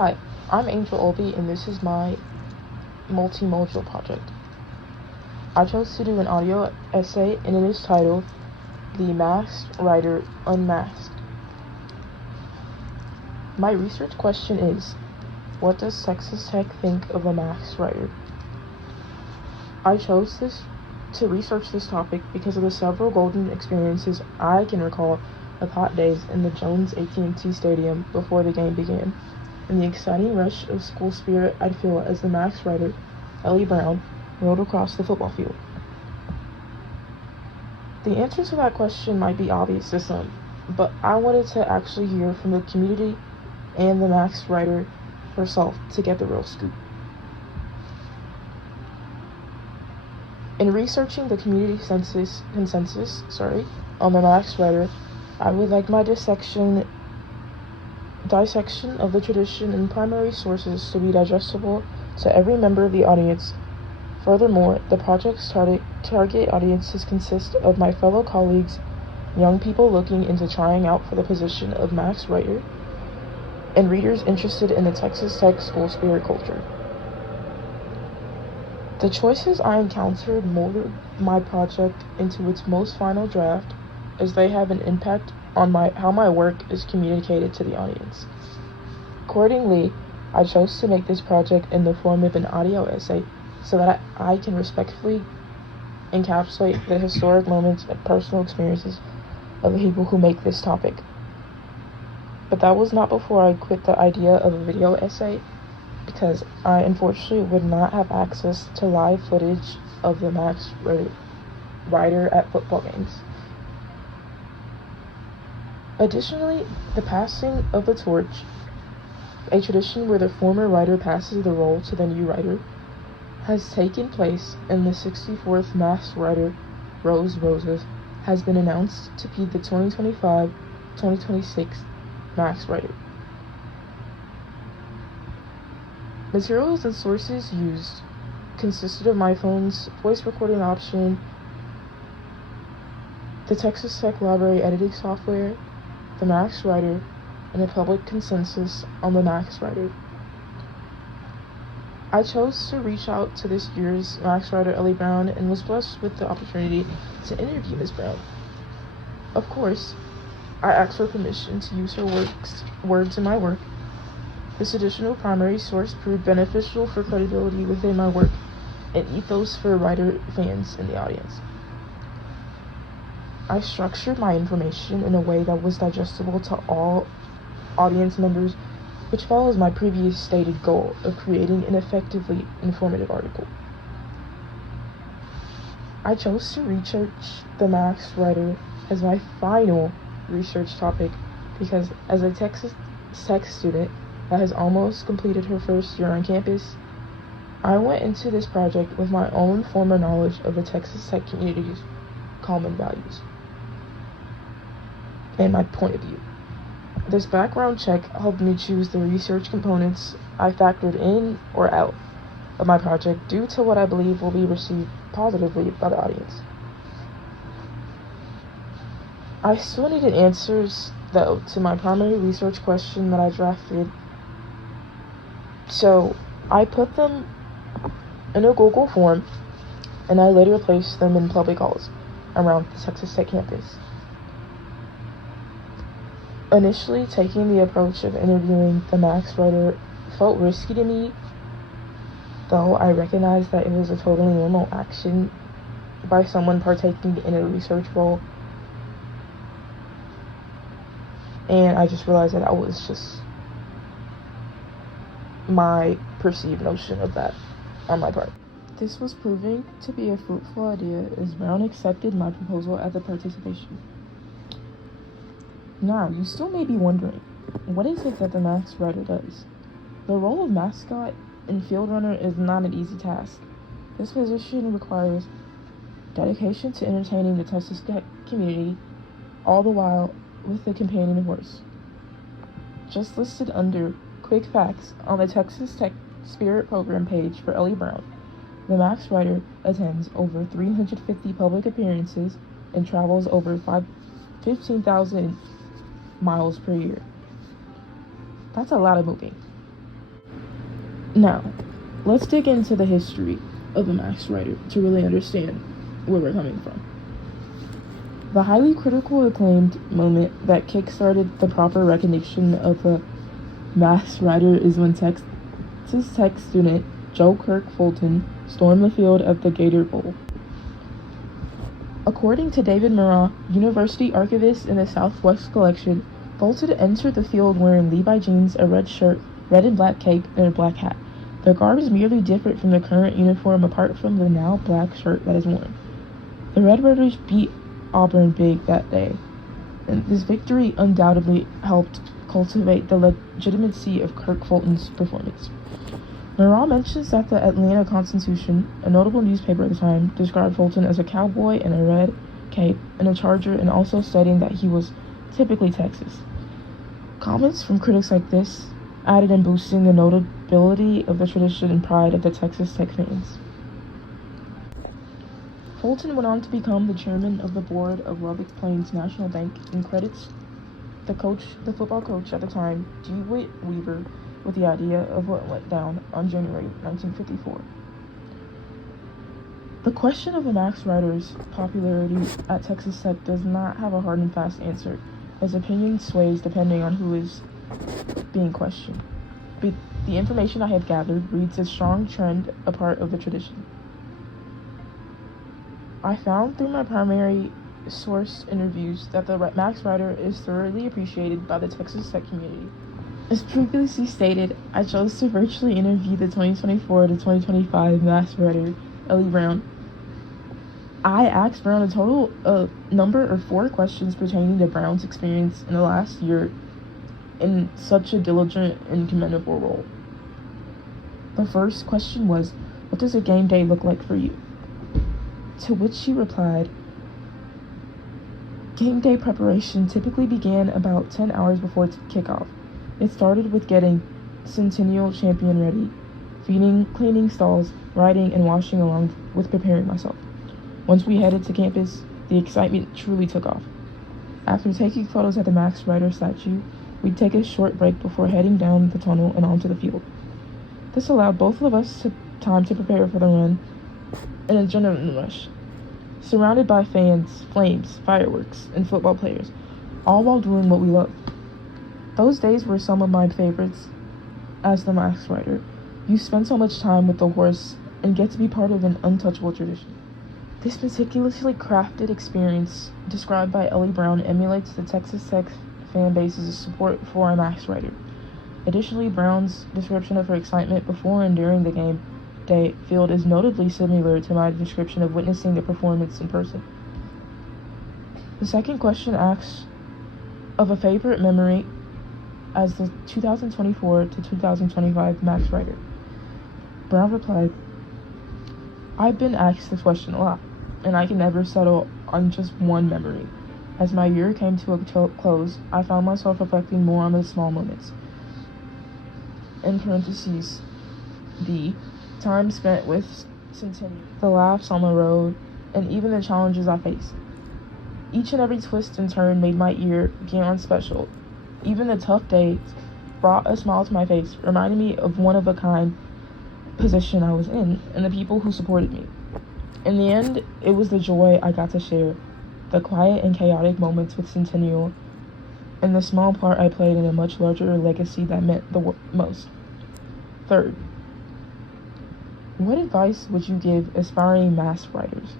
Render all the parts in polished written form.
Hi, I'm Angel Olby, and this is my multimodal project. I chose to do an audio essay, and it is titled The Masked Writer Unmasked. My research question is, what does Texas Tech think of a masked writer? I chose to research this topic because of the several golden experiences I can recall of hot days in the Jones AT&T Stadium before the game began, and the exciting rush of school spirit I'd feel as the masked writer, Ellie Brown, rolled across the football field. The answer to that question might be obvious to some, but I wanted to actually hear from the community and the masked writer herself to get the real scoop. In researching the community consensus on the masked writer, I would like my dissection of the tradition and primary sources to be digestible to every member of the audience. Furthermore, the project's target audiences consist of my fellow colleagues, young people looking into trying out for the position of masked writer, and readers interested in the Texas Tech school spirit culture. The choices I encountered molded my project into its most final draft, as they have an impact on how my work is communicated to the audience. Accordingly, I chose to make this project in the form of an audio essay so that I can respectfully encapsulate the historic moments and personal experiences of the people who make this topic. But that was not before I quit the idea of a video essay, because I unfortunately would not have access to live footage of the masked writer at football games. Additionally, the passing of the torch, a tradition where the former writer passes the role to the new writer, has taken place, and the 64th masked writer, Rose Roses, has been announced to be the 2025-2026 masked writer. Materials and sources used consisted of my phone's voice recording option, the Texas Tech Library editing software, the masked writer, and a public consensus on the masked writer. I chose to reach out to this year's masked writer Ellie Brown and was blessed with the opportunity to interview Ms. Brown. Of course, I asked for permission to use her words in my work. This additional primary source proved beneficial for credibility within my work and ethos for writer fans in the audience. I structured my information in a way that was digestible to all audience members, which follows my previous stated goal of creating an effectively informative article. I chose to research the masked writer as my final research topic because, as a Texas Tech student that has almost completed her first year on campus, I went into this project with my own former knowledge of the Texas Tech community's common values and my point of view. This background check helped me choose the research components I factored in or out of my project due to what I believe will be received positively by the audience. I still needed answers, though, to my primary research question that I drafted, so I put them in a Google form, and I later placed them in public halls around the Texas Tech campus. Initially, taking the approach of interviewing the masked writer felt risky to me, though I recognized that it was a totally normal action by someone partaking in a research role, and I just realized that was just my perceived notion of that on my part. This was proving to be a fruitful idea as Brown accepted my proposal at the participation. Now, you still may be wondering, what is it that the masked writer does? The role of mascot and field runner is not an easy task. This position requires dedication to entertaining the Texas Tech community, all the while with a companion horse. Just listed under quick facts on the Texas Tech Spirit Program page for Ellie Brown, the masked writer attends over 350 public appearances and travels over 15,000 miles per year. That's a lot of moving. Now, let's dig into the history of the Masked Rider to really understand where we're coming from. The highly critical acclaimed moment that kick-started the proper recognition of the Masked Rider is when Texas Tech student Joe Kirk Fulton stormed the field at the Gator Bowl. According to David Murrah, University Archivist in the Southwest Collection, Fulton entered the field wearing Levi jeans, a red shirt, red and black cape, and a black hat. The garb is merely different from the current uniform apart from the now black shirt that is worn. The Red Raiders beat Auburn big that day, and this victory undoubtedly helped cultivate the legitimacy of Kirk Fulton's performance. Murrah mentions that the Atlanta Constitution, a notable newspaper at the time, described Fulton as a cowboy in a red cape and a charger, and also stating that he was typically Texas. Comments from critics like this added in boosting the notability of the tradition and pride of the Texas Tech fans. Fulton went on to become the chairman of the board of Lubbock Plains National Bank and credits the football coach at the time, DeWitt Weaver, with the idea of what went down on January 1954. The question of the Masked Rider's popularity at Texas Tech does not have a hard and fast answer, as opinion sways depending on who is being questioned. But the information I have gathered reads a strong trend, a part of the tradition. I found through my primary source interviews that the Masked Rider is thoroughly appreciated by the Texas Tech community. As previously stated, I chose to virtually interview the 2024 to 2025 Masked Rider, Ellie Brown. I asked Brown a total number of 4 questions pertaining to Brown's experience in the last year in such a diligent and commendable role. The first question was, what does a game day look like for you? To which she replied, game day preparation typically began about 10 hours before kickoff. It started with getting Centennial Champion ready, feeding, cleaning stalls, riding, and washing along with preparing myself. Once we headed to campus, the excitement truly took off. After taking photos at the Masked Rider statue, we'd take a short break before heading down the tunnel and onto the field. This allowed both of us time to prepare for the run, an adrenaline rush. Surrounded by fans, flames, fireworks, and football players, all while doing what we love. Those days were some of my favorites as the Masked Rider. You spend so much time with the horse and get to be part of an untouchable tradition. This meticulously crafted experience, described by Ellie Brown, emulates the Texas Tech fan base's support for a Masked Rider. Additionally, Brown's description of her excitement before and during the game day field is notably similar to my description of witnessing the performance in person. The second question asks of a favorite memory as the 2024 to 2025 Masked Rider. Brown replied, I've been asked this question a lot, and I can never settle on just one memory. As my year came to a close, I found myself reflecting more on the small moments. In parentheses, the time spent with Centennial, the laughs on the road, and even the challenges I faced. Each and every twist and turn made my year beyond special. Even the tough days brought a smile to my face, reminding me of one-of-a-kind position I was in, and the people who supported me. In the end, it was the joy I got to share, the quiet and chaotic moments with Centennial, and the small part I played in a much larger legacy that meant the most. Third, what advice would you give aspiring Masked Riders?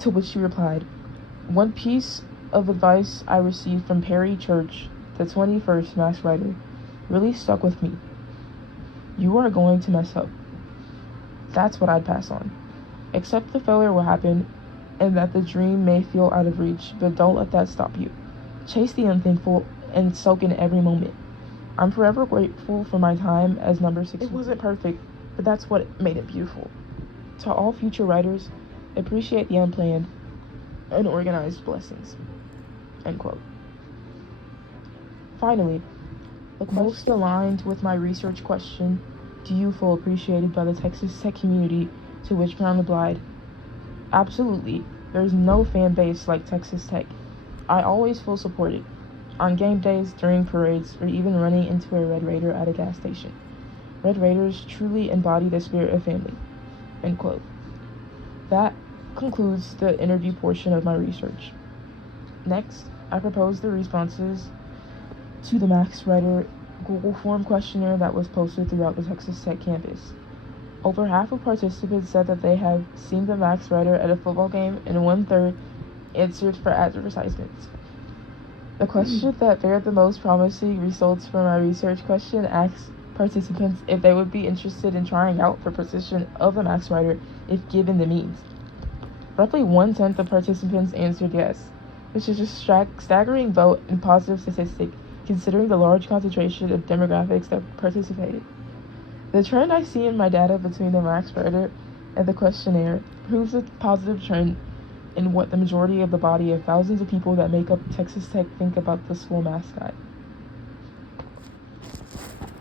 To which she replied, one piece of advice I received from Perry Church, the 21st Masked Rider, really stuck with me. You are going to mess up. That's what I'd pass on. Accept the failure will happen and that the dream may feel out of reach, but don't let that stop you. Chase the unthinkable and soak in every moment. I'm forever grateful for my time as number 6. It wasn't perfect, but that's what made it beautiful. To all future writers, appreciate the unplanned, unorganized blessings. End quote. Finally, most aligned with my research question, do you feel appreciated by the Texas Tech community? To which Brown replied, absolutely. There's no fan base like Texas Tech. I always feel supported. on game days, during parades, or even running into a Red Raider at a gas station. Red Raiders truly embody the spirit of family." End quote. That concludes the interview portion of my research. Next, I propose the responses to the Max Writer Google Form questionnaire that was posted throughout the Texas Tech campus. Over half of participants said that they have seen the Max Writer at a football game, and 1/3 answered for advertisements. The question that beared the most promising results for my research question asked participants if they would be interested in trying out for position of the Max Writer if given the means. Roughly 1/10 of participants answered yes, which is a staggering vote and positive statistic considering the large concentration of demographics that participated. The trend I see in my data between the Max Writer and the questionnaire proves a positive trend in what the majority of the body of thousands of people that make up Texas Tech think about the school mascot.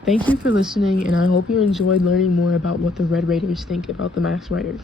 Thank you for listening, and I hope you enjoyed learning more about what the Red Raiders think about the Max Writer.